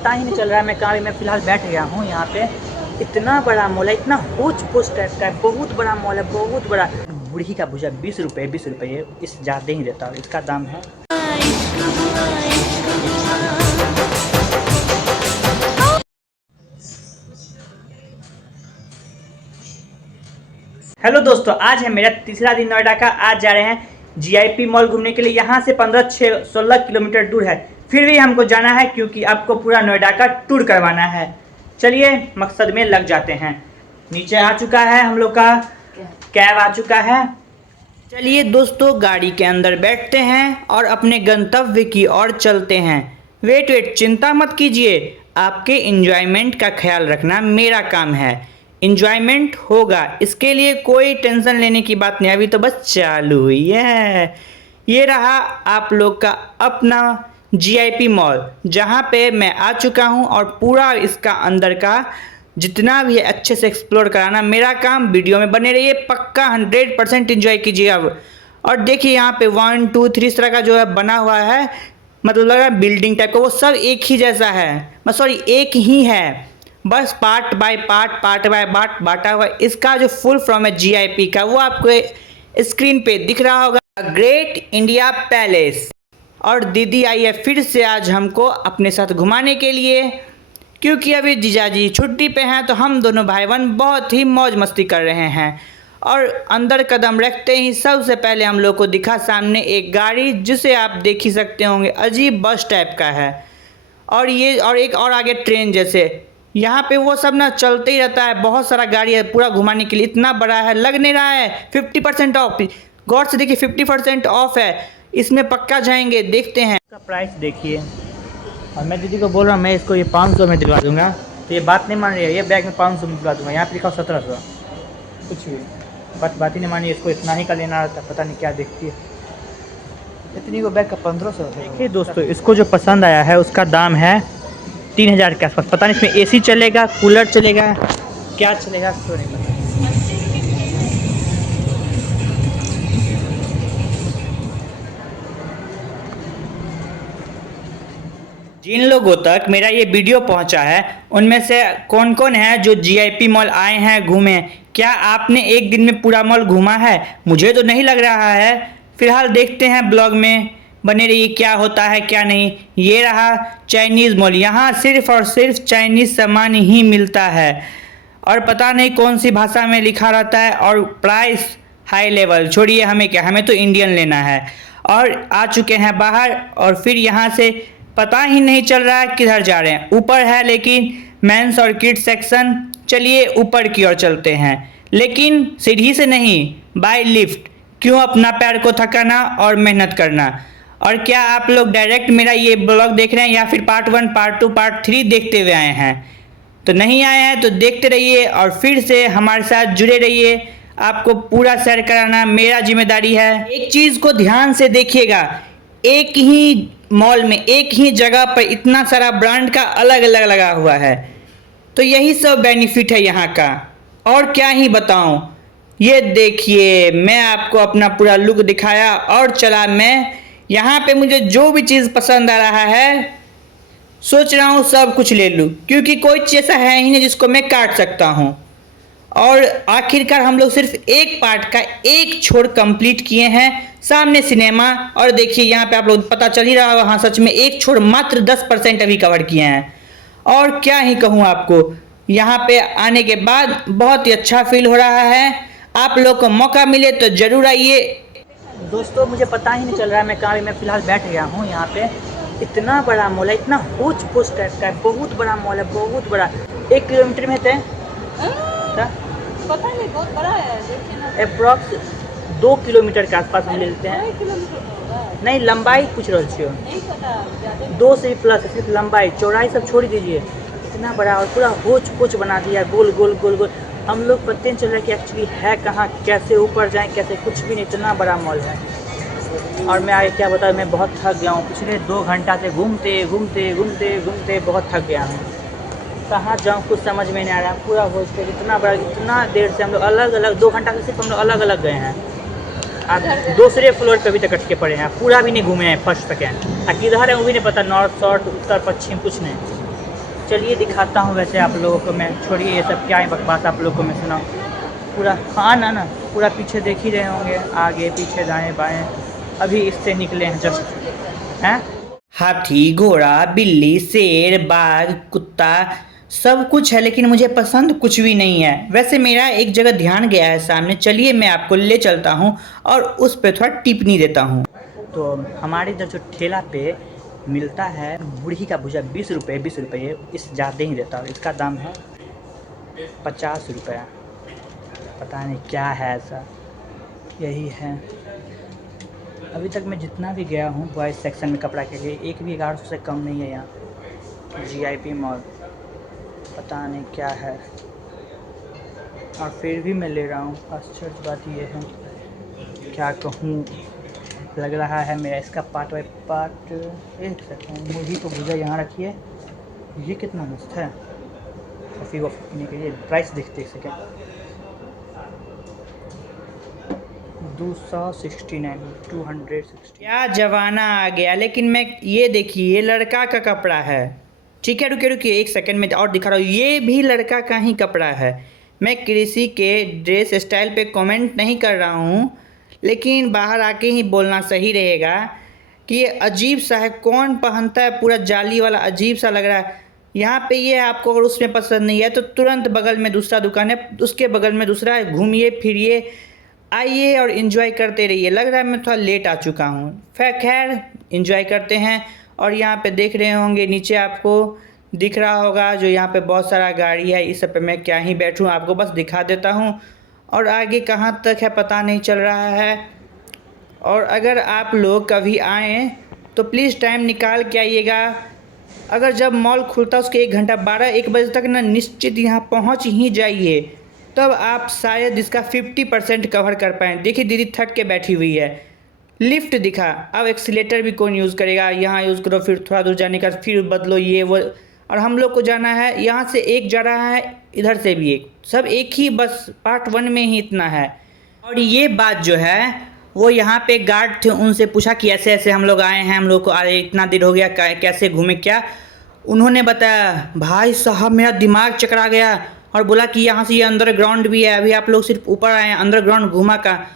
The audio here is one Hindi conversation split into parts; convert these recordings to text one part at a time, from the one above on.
पता ही नहीं चल रहा है मैं कहाँ। मैं फ़िलहाल बैठ गया हूँ यहाँ पे। इतना बड़ा मॉल है, इतना होच पोच टाइप का है, बहुत बड़ा मॉल है, बहुत बड़ा। बूढ़ी का भुजा 20 रुपये, 20 रुपये इस ज़्यादा ही रहता है। इसका दाम है हेलो दोस्तों, आज है मेरा तीसरा दिन नोएडा का। आज जा रहे हैं जीआईपी मॉल घूमने के लिए। यहाँ से 15-16 किलोमीटर दूर है, फिर भी हमको जाना है क्योंकि आपको पूरा नोएडा का टूर करवाना है। चलिए मकसद में लग जाते हैं। नीचे आ चुका है हम लोग का कैब, आ चुका है। चलिए दोस्तों गाड़ी के अंदर बैठते हैं और अपने गंतव्य की ओर चलते हैं। वेट, चिंता मत कीजिए, आपके एंजॉयमेंट का ख्याल रखना मेरा काम है। इंजॉयमेंट होगा, इसके लिए कोई टेंशन लेने की बात नहीं। अभी तो बस चालू हुई है। ये रहा आप लोग का अपना जीआईपी मॉल, जहाँ पे मैं आ चुका हूँ और पूरा इसका अंदर का जितना भी है अच्छे से एक्सप्लोर कराना मेरा काम। वीडियो में बने रहिए, पक्का 100% इंजॉय कीजिए। अब और देखिए यहाँ पे 1 2 3 इस तरह का जो है बना हुआ है, मतलब लग रहा है बिल्डिंग टाइप का। वो सब एक ही जैसा है, सॉरी एक ही है, बस पार्ट बाय पार्ट बांटा हुआ। इसका जो फुल फॉर्म है जीआईपी का, वो आपको स्क्रीन पे दिख रहा होगा, ग्रेट इंडिया पैलेस। और दीदी आई है फिर से आज हमको अपने साथ घुमाने के लिए, क्योंकि अभी जीजाजी छुट्टी पे हैं, तो हम दोनों भाई बहन बहुत ही मौज मस्ती कर रहे हैं। और अंदर कदम रखते ही सबसे पहले हम लोग को दिखा सामने एक गाड़ी, जिसे आप देख ही सकते होंगे, अजीब बस टाइप का है। और ये और एक और आगे ट्रेन जैसे, यहाँ पे वो सब ना चलते ही रहता है। बहुत सारा गाड़ी है, पूरा घुमाने के लिए इतना बड़ा है, लग नहीं रहा है 50% ऑफ। गौर से देखिए 50% ऑफ है, इसमें पक्का जाएंगे। देखते हैं इसका प्राइस देखिए। और मैं दीदी को बोल रहा हूँ मैं इसको ये 500 में दिलवा दूंगा, तो ये बात नहीं मान रही है। ये बैग में 500 में दिलवा दूंगा, यहाँ पे लिखा 1700 कुछ भी। बात ही नहीं मानी, इसको इतना ही का लेना रहता, पता नहीं क्या देखती है। इतनी को बैग का 1500। देखिए दोस्तों, इसको जो पसंद आया है उसका दाम है 3000 के आसपास। पता नहीं इसमें एसी चलेगा, कूलर चलेगा, क्या चलेगा तो नहीं पता। जिन लोगों तक मेरा ये वीडियो पहुंचा है, उनमें से कौन कौन है जो जीआईपी मॉल आए हैं, घूमे? क्या आपने एक दिन में पूरा मॉल घूमा है? मुझे तो नहीं लग रहा है। फिलहाल देखते हैं, ब्लॉग में बने रहिए क्या होता है क्या नहीं। ये रहा चाइनीज़ मॉल, यहाँ सिर्फ और सिर्फ चाइनीज़ सामान ही मिलता है, और पता नहीं कौन सी भाषा में लिखा रहता है। और प्राइस हाई लेवल, छोड़िए हमें क्या, हमें तो इंडियन लेना है। और आ चुके हैं बाहर, और फिर यहाँ से पता ही नहीं चल रहा है किधर जा रहे हैं। ऊपर है लेकिन मेंस और किड्स सेक्शन। चलिए ऊपर की ओर चलते हैं, लेकिन सीढ़ी से नहीं, बाय लिफ्ट। क्यों अपना पैर को थकाना और मेहनत करना। और क्या आप लोग डायरेक्ट मेरा ये ब्लॉग देख रहे हैं या फिर पार्ट 1 पार्ट 2 पार्ट 3 देखते हुए आए हैं? तो नहीं आए हैं तो देखते रहिए और फिर से हमारे साथ जुड़े रहिए। आपको पूरा शेयर कराना मेरा जिम्मेदारी है। एक चीज़ को ध्यान से देखिएगा, एक ही मॉल में एक ही जगह पर इतना सारा ब्रांड का अलग अलग लगा हुआ है, तो यही सब बेनिफिट है यहाँ का। और क्या ही बताऊँ, ये देखिए मैं आपको अपना पूरा लुक दिखाया और चला मैं। यहाँ पे मुझे जो भी चीज़ पसंद आ रहा है, सोच रहा हूँ सब कुछ ले लूँ, क्योंकि कोई चीज़ ऐसा है ही नहीं जिसको मैं काट सकता हूँ। और आखिरकार हम लोग सिर्फ एक पार्ट का एक छोर कंप्लीट किए हैं, सामने सिनेमा। और देखिए यहाँ पे आप लोग पता चल ही रहा होगा, हाँ सच में एक छोर मात्र 10% अभी कवर किए हैं। और क्या ही कहूँ आपको, यहाँ पे आने के बाद बहुत ही अच्छा फील हो रहा है। आप लोग को मौका मिले तो ज़रूर आइए। दोस्तों मुझे पता ही नहीं चल रहा है मैं कहाँ। मैं फ़िलहाल बैठ गया हूँ यहाँ पे। इतना बड़ा मॉल है, इतना होच पोच टाइप का है, बहुत बड़ा मॉल है, बहुत बड़ा। 1 किलोमीटर में थे, पता नहीं, बहुत बड़ा है, देखिए ना। अप्रॉक्स 2 किलोमीटर के आसपास हम लेते हैं। नहीं लंबाई पूछ रहे छो, नहीं पता, 2 से प्लस, सिर्फ लंबाई, चौड़ाई सब छोड़ दीजिए। इतना बड़ा और पूरा होच पोच बना दिया, गोल गोल गोल गोल। हम लोग पता नहीं चल रहा है कि एक्चुअली है कहाँ, कैसे ऊपर जाएं, कैसे, कुछ भी नहीं। इतना बड़ा मॉल है। और मैं आगे क्या बताऊँ, मैं बहुत थक गया हूँ। पिछले 2 घंटा से घूमते घूमते घूमते घूमते बहुत थक गया हूँ। कहाँ जाऊँ कुछ समझ में नहीं आ रहा। पूरा हॉस्टल इतना बड़ा, इतना देर से हम लोग अलग अलग 2 घंटा से सिर्फ हम लोग अलग अलग गए हैं। आप दूसरे फ्लोर पे भी तक अटके पड़े हैं, पूरा भी नहीं घूमे हैं फर्स्ट सेकेंड। किधर है वो भी नहीं पता, नॉर्थ साउथ उत्तर पश्चिम कुछ नहीं। चलिए दिखाता हूँ वैसे आप लोगों को मैं। छोड़िए ये सब क्या है बकवास, आप लोगों को मैं सुनाऊँ पूरा। हाँ ना पूरा पीछे देख ही रहे होंगे, आगे पीछे दाएँ बाएँ। अभी इससे निकले हैं जस्ट। हैं हाथी, घोड़ा, बिल्ली, शेर, बाघ, कुत्ता सब कुछ है, लेकिन मुझे पसंद कुछ भी नहीं है। वैसे मेरा एक जगह ध्यान गया है सामने, चलिए मैं आपको ले चलता हूँ और उस पर थोड़ा टिप्पणी देता हूँ। तो हमारे इधर जो ठेला पे मिलता है मुर्गी का भुजा 20 रुपये, इस ज़्यादा ही देता हूँ। इसका दाम है 50 रुपया। पता नहीं क्या है ऐसा, यही है। अभी तक मैं जितना भी गया हूँ बॉयज़ सेक्शन में कपड़ा के लिए, एक भी 1100 से कम नहीं है यहाँ। जीआईपी मॉल पता नहीं क्या है, और फिर भी मैं ले रहा हूँ। आश्चर्य बात ये है, क्या कहूँ, लग रहा है मेरा इसका पार्ट बाई पार्ट। एक सेकंड, मुर्गी को भुजा यहाँ रखिए। ये कितना मस्त है, कॉफ़ी वॉफ़ी पीने के लिए। प्राइस देख सकें 260। क्या जमाना आ गया। लेकिन मैं ये देखिए, ये लड़का का कपड़ा है। ठीक है, रुकिए एक सेकंड में और दिखा रहा हूँ। ये भी लड़का का ही कपड़ा है। मैं किसी के ड्रेस स्टाइल पे कमेंट नहीं कर रहा हूँ, लेकिन बाहर आके ही बोलना सही रहेगा कि ये अजीब सा है। कौन पहनता है, पूरा जाली वाला अजीब सा लग रहा है। यहाँ पे ये आपको अगर उसमें पसंद नहीं है तो तुरंत बगल में दूसरा दुकान है, उसके बगल में दूसरा है। घूमिए फिरिए, आइए और इन्जॉय करते रहिए। लग रहा है मैं थोड़ा लेट आ चुका हूँ, खैर इन्जॉय करते हैं। और यहाँ पे देख रहे होंगे नीचे आपको दिख रहा होगा जो यहाँ पे बहुत सारा गाड़ी है। इस सब पे मैं क्या ही बैठूँ, आपको बस दिखा देता हूँ। और आगे कहाँ तक है पता नहीं चल रहा है। और अगर आप लोग कभी आएँ तो प्लीज़ टाइम निकाल के आइएगा। अगर जब मॉल खुलता है उसके 1 घंटा 12-1 बजे तक ना निश्चित यहाँ पहुँच ही जाइए, तब आप शायद इसका 50% कवर कर पाएँ। देखिए दीदी थक के बैठी हुई है। लिफ्ट दिखा, अब एक्सीलेटर भी कौन यूज़ करेगा। यहाँ यूज़ करो, फिर थोड़ा दूर जाने का फिर बदलो ये वो। और हम लोग को जाना है, यहाँ से एक जा रहा है, इधर से भी एक, सब एक ही, बस पार्ट 1 में ही इतना है। और ये बात जो है वो यहाँ पे गार्ड थे, उनसे पूछा कि ऐसे ऐसे हम लोग आए हैं, हम लोग को अरे इतना देर हो गया, कैसे घूमे क्या। उन्होंने बताया, भाई साहब मेरा दिमाग चकरा गया और बोला कि यहाँ से ये अंडरग्राउंड भी है। अभी आप लोग सिर्फ ऊपर आए हैं, अंडरग्राउंड घूमा का।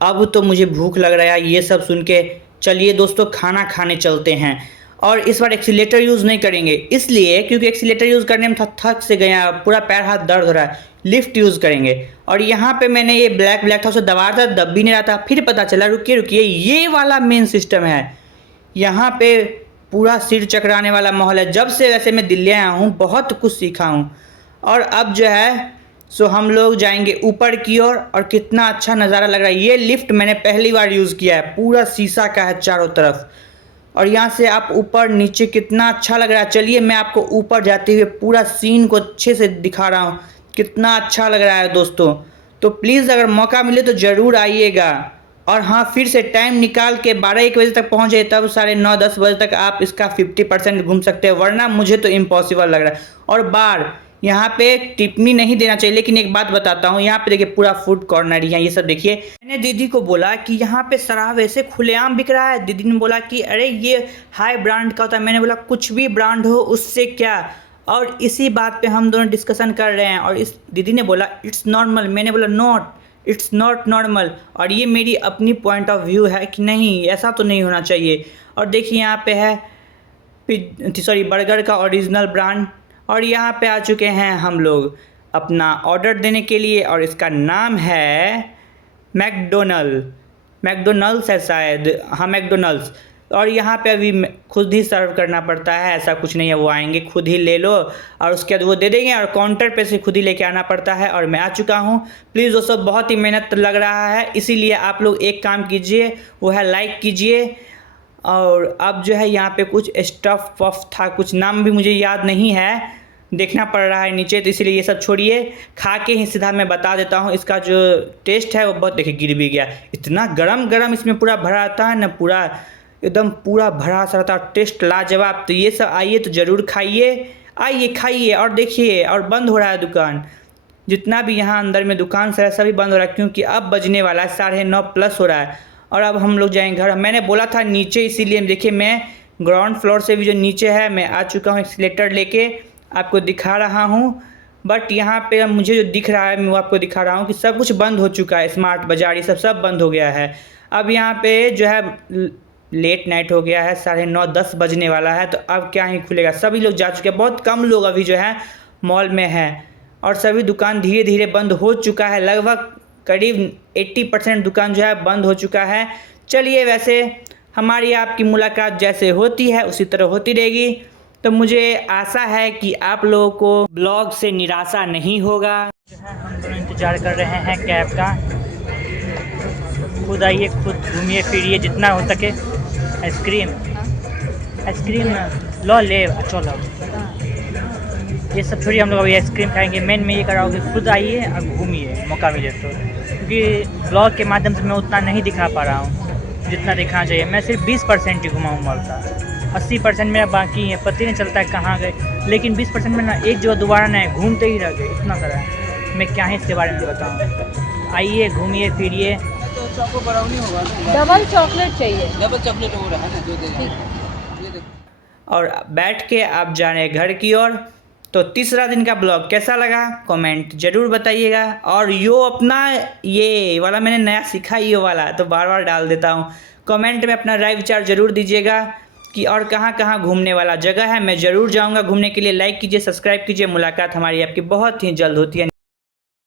अब तो मुझे भूख लग रहा है ये सब सुन के। चलिए दोस्तों खाना खाने चलते हैं। और इस बार एक्सीलेटर यूज़ नहीं करेंगे, इसलिए क्योंकि एक्सीलेटर यूज़ करने में थक से गया, पूरा पैर हाथ दर्द हो रहा है। लिफ्ट यूज़ करेंगे। और यहाँ पे मैंने ये ब्लैक था, उसे दबा था, दब भी नहीं रहा था। फिर पता चला, रुकिए ये वाला मेन सिस्टम है। यहाँ पे पूरा सिर चकराने वाला माहौल है। जब से वैसे मैं दिल्ली आया हूँ बहुत कुछ सीखा हूँ। और अब जो है सो हम लोग जाएंगे ऊपर की ओर। और कितना अच्छा नज़ारा लग रहा है। ये लिफ्ट मैंने पहली बार यूज़ किया है, पूरा शीशा का है चारों तरफ। और यहाँ से आप ऊपर नीचे कितना अच्छा लग रहा है। चलिए मैं आपको ऊपर जाते हुए पूरा सीन को अच्छे से दिखा रहा हूँ, कितना अच्छा लग रहा है दोस्तों। तो प्लीज़ अगर मौका मिले तो ज़रूर आइएगा। और हाँ, फिर से टाइम निकाल के 12-1 बजे तक पहुँचे, तब 9:30-10 बजे तक आप इसका 50% घूम सकते हैं, वरना मुझे तो इम्पॉसिबल लग रहा है। और बार यहाँ पे टिप्पणी नहीं देना चाहिए, लेकिन एक बात बताता हूँ, यहाँ पे देखिए पूरा फूड कॉर्नर है ये सब। देखिए मैंने दीदी को बोला कि यहाँ पे शराब ऐसे खुलेआम बिक रहा है। दीदी ने बोला कि अरे ये हाई ब्रांड का होता है। मैंने बोला कुछ भी ब्रांड हो उससे क्या। और इसी बात पे हम दोनों डिस्कशन कर रहे हैं। और इस दीदी ने बोला इट्स नॉर्मल, मैंने बोला नॉट, इट्स नॉट नॉर्मल। और ये मेरी अपनी पॉइंट ऑफ व्यू है कि नहीं ऐसा तो नहीं होना चाहिए। और देखिए यहाँ पे है बर्गर का ओरिजिनल ब्रांड। और यहाँ पे आ चुके हैं हम लोग अपना ऑर्डर देने के लिए। और इसका नाम है मैकडोनल्ड्स है शायद, हाँ मैकडोनल्ड्स। और यहाँ पे अभी खुद ही सर्व करना पड़ता है, ऐसा कुछ नहीं है, वो आएंगे खुद ही ले लो और उसके बाद वो दे देंगे। और काउंटर पे से खुद ही लेके आना पड़ता है। और मैं आ चुका हूँ। प्लीज़ दोस्तों बहुत ही मेहनत लग रहा है, इसीलिए आप लोग एक काम कीजिए, वो है लाइक कीजिए। और अब जो है यहाँ पे कुछ स्टफ पफ था, कुछ नाम भी मुझे याद नहीं है, देखना पड़ रहा है नीचे, तो इसलिए ये सब छोड़िए, खा के ही सीधा मैं बता देता हूँ। इसका जो टेस्ट है वो बहुत, देखिए गिर भी गया, इतना गरम इसमें पूरा भरा आता है ना, पूरा एकदम पूरा भरा सा रहता है, टेस्ट लाजवाब। तो ये सब आइए तो ज़रूर खाइए, आइए खाइए। और देखिए और बंद हो रहा है दुकान, जितना भी यहाँ अंदर में दुकान से है सभी बंद हो रहा है, क्योंकि अब बजने वाला है 9:30+ हो रहा है। और अब हम लोग जाएंगे घर। मैंने बोला था नीचे, इसीलिए देखिए मैं ग्राउंड फ्लोर से भी जो नीचे है मैं आ चुका हूँ एक्सीलेटर लेके। आपको दिखा रहा हूँ। बट यहाँ पे मुझे जो दिख रहा है मैं वो आपको दिखा रहा हूँ कि सब कुछ बंद हो चुका है। स्मार्ट बाज़ार ये सब बंद हो गया है। अब यहाँ पे जो है लेट नाइट हो गया है, 9:30-10 बजने वाला है, तो अब क्या ही खुलेगा। सभी लोग जा चुके हैं, बहुत कम लोग अभी जो है मॉल में हैं और सभी दुकान धीरे धीरे बंद हो चुका है। लगभग करीब 80% दुकान जो है बंद हो चुका है। चलिए, वैसे हमारी आपकी मुलाकात जैसे होती है उसी तरह होती रहेगी। तो मुझे आशा है कि आप लोगों को ब्लॉग से निराशा नहीं होगा। जो है हम दोनों इंतज़ार कर रहे हैं कैब का। खुद आइए, खुद घूमिए फिरिए जितना हो सके। आइसक्रीम लो ले चलो, ये सब छोड़िए, हम लोग अभी आइसक्रीम खाएंगे। मेन में ये कराओ कि खुद आइए और घूमिए मौका मिले तो, क्योंकि ब्लॉग के माध्यम से मैं उतना नहीं दिखा पा रहा हूँ जितना दिखाना चाहिए। मैं सिर्फ 20% ही घुमा हूँ मॉल का, 80% मेरा बाकी है, पता ही नहीं चलता है कहाँ गए। लेकिन 20% में ना एक जगह दोबारा नहीं घूमते ही रह गए, इतना सारा है। मैं क्या ही इसके बारे में बताऊँ। आइए घूमिए फिरिए। तो चॉको ब्राउनी होगा ना, डबल चॉकलेट चाहिए। डबल चॉकलेट हो रहा है ना, जो दे रहा है ये देखो। और बैठ के आप जा रहे हैं घर की ओर। तो तीसरा दिन का ब्लॉग कैसा लगा कमेंट ज़रूर बताइएगा। और यो अपना ये वाला मैंने नया सीखा, ये वाला तो बार बार डाल देता हूँ। कमेंट में अपना राय विचार ज़रूर दीजिएगा कि और कहाँ कहाँ घूमने वाला जगह है। मैं ज़रूर जाऊँगा घूमने के लिए। लाइक कीजिए, सब्सक्राइब कीजिए। मुलाकात हमारी आपकी बहुत ही जल्द होती है।